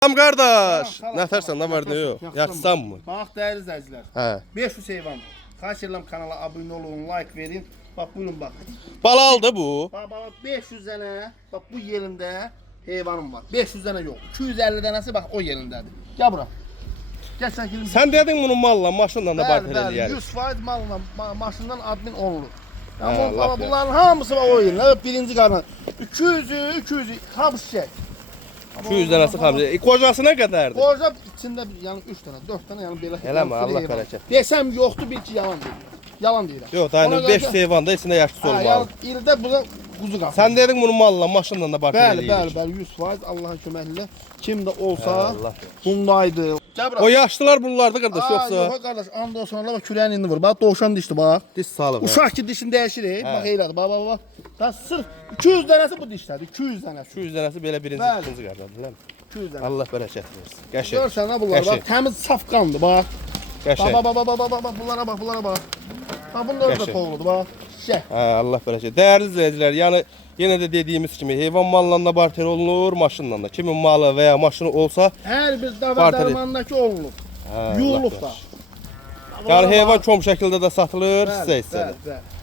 Salam qardaş. Salam, Nə tərsən, nə var, nə yox? Yaxşısanmı? Bax, dəyərli izləyicilər. Hə. 500 heyvan. Xahiş edirəm kanala abunə olun, like verin. Bax, buyurun bax. Balalıdır bu. Bax, 500 dənə, bax bu yerində heyvanım var. 500 dənə yox. 250 dənəsi bax o yerindədir. Gəl bura. Gəl sən kilim. Sən dedin bunun malla, maşınla da barter Bəli, eləyərik. 100% malla maşından admin olunur. Allah Amma bunların hamısı var o yerində. Birinci qarına 200 hamısı şey. 200 dənəsi xamcı. Qocası nə qədərdir? Qoca içində yəni 3 dənə, 4 dənə yəni belə. Eləmə, Allah bərəkət. Desəm yoxdur, bil ki yalan deyir. Yalan deyirəm. Yox, dayı 5 heyvanda içində yaşlısı olmalı. Yəni ildə buna quzu qalır. Sən dedin bunun malla, maşınla da barter eləyərik. Bəli, 100% Allahın köməyi ilə kim də olsa Allah. bundaydı. O yaşlılar bunlardı qardaş, yoxsa? Yox qardaş, and olsun Allah bax kürəyin indi vur. Bax dovşan dişdi bax. Diş salıb. Uşaq ki dişini dəyişir, bax elədir. Bax. Da sırf 200 dənəsi bu dişdədir, 200 dənəsi. 200 dənəsi belə birinci, Bəli. ikinci qardaş, bilərəm. 200 dənə. Allah bərəkət versin. Qəşəng. Görsən nə bunlar, bax təmiz saf qandır, bax. Qəşəng. Bax, bunlara bax. Bax bunun özü də toğludur, bax. Şey. Hə, Allah bərəkət. Dəyərli izləyicilər, yəni yenə də dediyimiz kimi heyvan malından da barter olunur, maşınla da. Kimin malı və ya maşını olsa, Hər bir dava dərmandakı olunur. hə, Yuyulub da. yəni heyvan kom şəkildə də satılır, hissə-hissədə. Bəli.